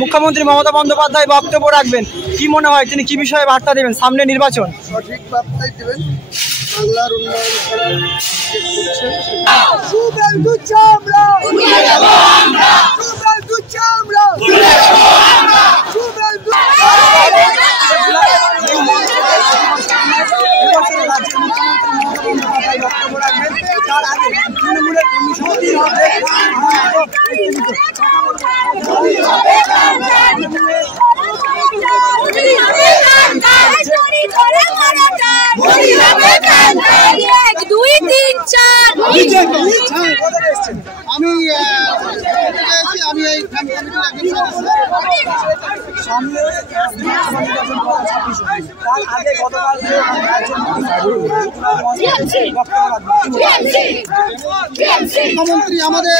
মুখ্যমন্ত্রী মমতা বন্দ্যোপাধ্যায় বক্তব্য রাখবেন, কি মনে হয় তিনি কি বিষয়ে বার্তা দেবেন? সামনে নির্বাচন, সঠিক বার্তাই দেবেন। বাংলার উন্নয়ন মুখ্যমন্ত্রী আমাদের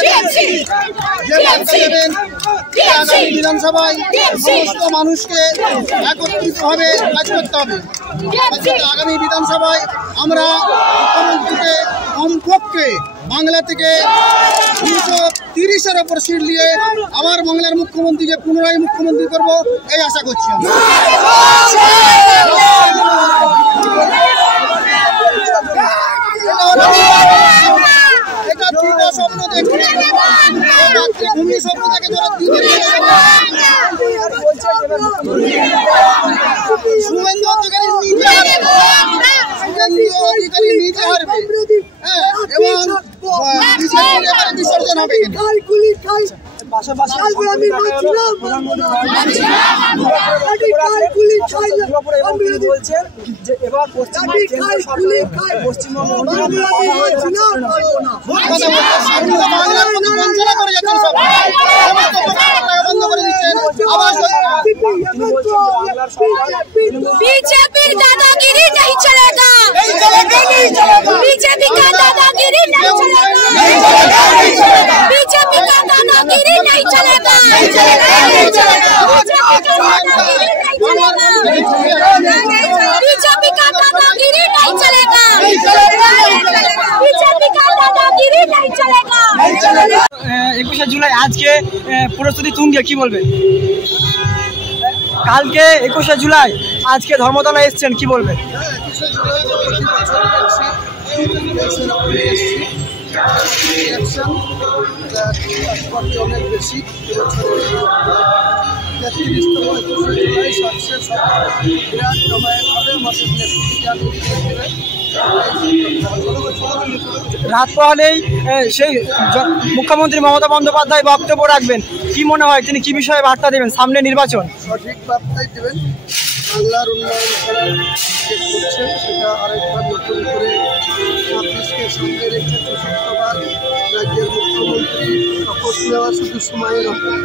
বিধানসভায় সমস্ত মানুষকে একত্রিতভাবে কাজ করতে হবে। আগামী বিধানসভায় আমরা মুখ্যমন্ত্রীকে কমপক্ষে বাংলা থেকে 230-এর ওপর সিট নিয়ে আবার বাংলার মুখ্যমন্ত্রীকে পুনরায় মুখ্যমন্ত্রী করবো এই আশা করছি। এটা ঠিক স্বপ্ন দেখছি, ভূমি স্বপ্ন থেকে শুভেন্দু অধিকারী নিজে হারবে, এবং বিসর্জন হবে। বলছেন যে এবার পশ্চিমবঙ্গ बीजेपी दादागिरी नहीं चलेगा, बीजेपी का दादागिरी नहीं चलेगा, बीजेपी का दादागिरी नहीं चलेगा, बीजेपी का दादागिरी नहीं चलेगा, बीजेपी का दादागिरी नहीं चलेगा। 21শে জুলাই আজকে প্রস্তুতি তুঙ্গে, কি বলবেন? কালকে 21শে জুলাই, আজকে ধর্মতলা এসছেন, কি বলবেন? অনেক বেশি রাত পোহালেই সেই মুখ্যমন্ত্রী মমতা বন্দ্যোপাধ্যায় বক্তব্য রাখবেন, কি মনে হয় তিনি কি বিষয়ে বার্তা দেবেন? সামনে নির্বাচন, সঠিক বার্তাই দেবেন। বাংলার উন্নয়ন করার যে করছেন সেটা আরেকবার নতুন করে ছাব্বিশকে সামনে রেখে চতুর্থবার রাজ্যের মুখ্যমন্ত্রী শপথ নেওয়া শুধু সময়ের ওপর।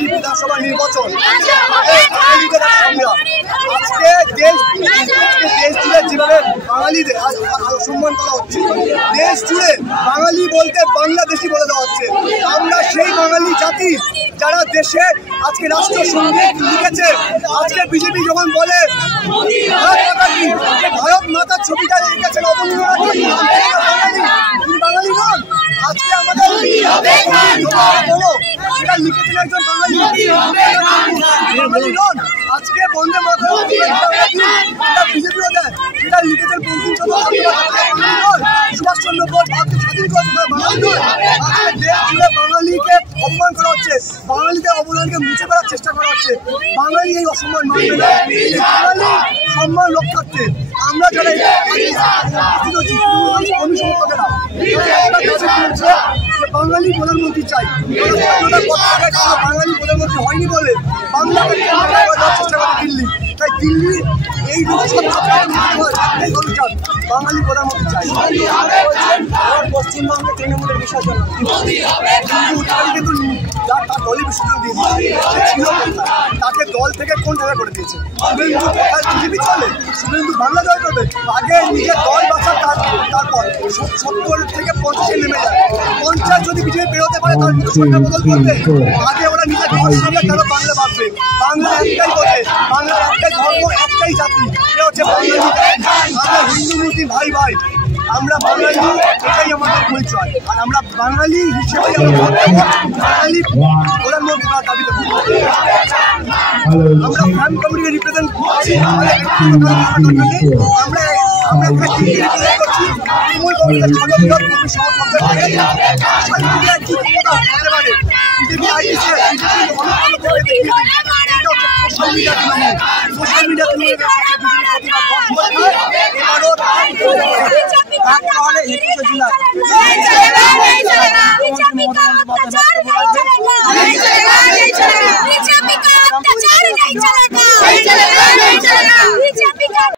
বিধানসভা নির্বাচন আজকে দেশ জুড়ে যেভাবে বাঙালিদের সম্মান করা হচ্ছে, দেশ জুড়ে বাঙালি দেশে আজকে রাষ্ট্রসঙ্গীত লিখেছে। আজকে বিজেপি যখন বলে ভারত মাতার ছবিটা লিখেছেন বাঙালি নন, আজকে আমাদের সেটা লিখেছেন একজন বাঙালি নন। আজকে বন্দে মাতরম বিজেপিও দেয়, সেটা লিখেছেন বঙ্কিমচন্দ্র সুভাষ চন্দ্র বোস ভারতকে স্বাধীন করেছে বাঙালি নয়। আজকে দেশ জুড়ে বাঙালিকে অপমান করা হচ্ছে, বাঙালিদের অবদানকে মুছে ফেলার চেষ্টা করা হচ্ছে। বাঙালি এই অসম্মান মানবে না, বাঙালি সম্মান রক্ষার্থে আমরা যারা বাঙালি প্রধানমন্ত্রী চাই। বাঙালি প্রধানমন্ত্রী হয়নি বলে বাংলাকে চেষ্টা করে দিল্লি, তাই দিল্লি এই বাঙালি প্রধানমন্ত্রী চাই। পশ্চিমবঙ্গে তৃণমূলের বিসর্জন কিন্তু যার তার দলই বিসর্জন দিয়েছিল তাকে দল থেকে কোন জায়গায় করে দিয়েছে। শুভেন্দু কোথায় বিজেপি চলে, শুভেন্দু বাংলা জয় করবে, আগে নিজের দল বাঁচার তারপর 70 থেকে 50-এ নেমে যায়। 50 যদি বিজেপি বেরোতে পারে তার মধ্যে সরকার বদল করবে। আগে ওরা নিজের দল সামনে কেন বাংলা ভাববে? বাংলা একটাই বোঝে, বাংলার একটাই ধর্ম, একটাই জাতি, এটা হচ্ছে বাঙালি। আমরা হিন্দু মুসলিম ভাই ভাই, আমরা বাঙালি, এটাই আমাদের পরিচয়। আর আমরা বাঙালি হিসেবে বাঙালি প্রধানমন্ত্রী করার দাবি দেবো। আমরা ফ্যান কমিটিকে রিপ্রেজেন্ট করছি, আমরা করছি তৃণমূল কংগ্রেসের জনবিরোধ কর্মী সভাপতি কি ক্ষমতা হতে পারে BJP ICC social media BJP